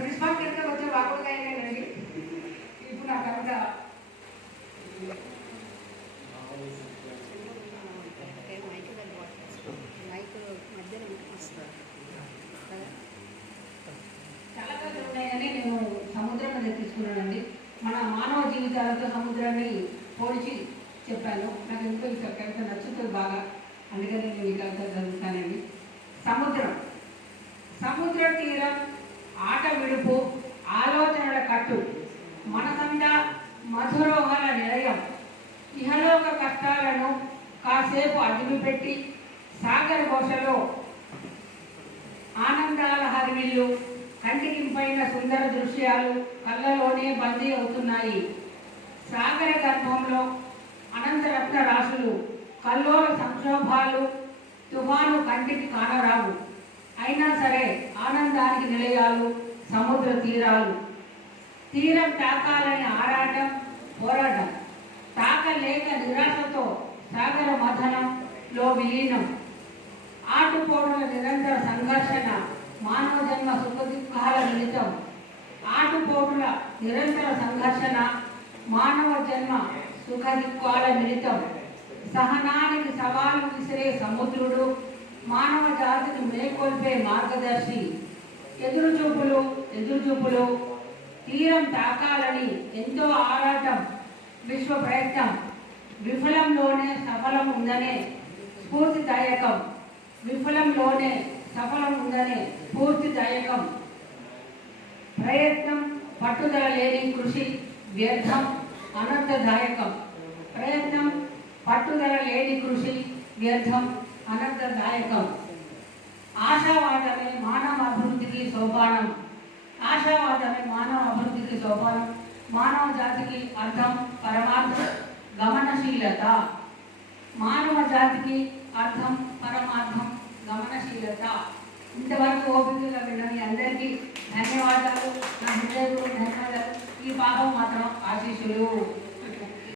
Principal కింద కొంచెం వాకుడుగాయండి. ఇప్పుడు నా కవిత చాలా కథలు ఉన్నాయని నేను సముద్రాన్ని తెప్పించుకున్నానండి. మన మానవ జీవితాలతో సముద్రాన్ని పోల్చి చెప్పాను. నాకు ఎందుకో ఈ కవిత నచ్చుతుంది బాగా, అందుకని నేను ఈ కవిత చదువుతానండి. సముద్రం. సముద్ర తీరం ఆట విడుపు, ఆలోచనల కట్టు, మనసంతా మధురోహల నిలయం. ఇహలోక కష్టాలను కాసేపు అదిమిపెట్టి సాగర ఘోషలో ఆనందాల హరివిల్లు, కంటికింపైన సుందర దృశ్యాలు కళ్ళలోనే బందీ అవుతున్నాయి. సాగర గర్భంలో అనంతరత్న రాశులు, కల్లోల సంక్షోభాలు, తుఫాను కంటికి కానరావు. అయినా సరే ఆనందానికి నిలయాలు సముద్ర తీరాలు. తీరం తాకాలని ఆరాటం, పోరాటం, తాకలేక నిరాశతో సాగర మథనంలో విలీనం. ఆటుపోటుల నిరంతర సంఘర్షణ, మానవ జన్మ సుఖదుఖాల మిళితం. ఆటుపోటుల నిరంతర సంఘర్షణ, మానవ జన్మ సుఖదుఖాల మిళితం. సహనానికి సవాలు విసిరే సముద్రుడు, మానవ జాతిని మేల్కొల్పే మార్గదర్శి. ఎదురుచూపులు, తీరం తాకాలని ఎంతో ఆరాటం, విశ్వ ప్రయత్నం. విఫలంలోనే సఫలం ఉందనే స్ఫూర్తిదాయకం. విఫలంలోనే సఫలం ఉందనే స్ఫూర్తిదాయకం. ప్రయత్నం పట్టుదల లేని కృషి వ్యర్థం అనర్థదాయకం. ప్రయత్నం పట్టుదల లేని కృషి వ్యర్థం అనర్థదాయకం. ఆశావాదమే మానవ అభివృద్ధికి సోపానం. ఆశావాదమే మానవ అభివృద్ధికి సోపానం. మానవ జాతికి అర్థం పరమార్థం గమనశీలత. మానవ జాతికి అర్థం పరమార్థం గమనశీలత. ఇంతవరకు ఓపికగా వినని అందరికీ ధన్యవాదాలు. నా హృదయపూర్వక ధన్యవాదాలు. ఈ పాపం మాత్రం ఆశీస్సులు.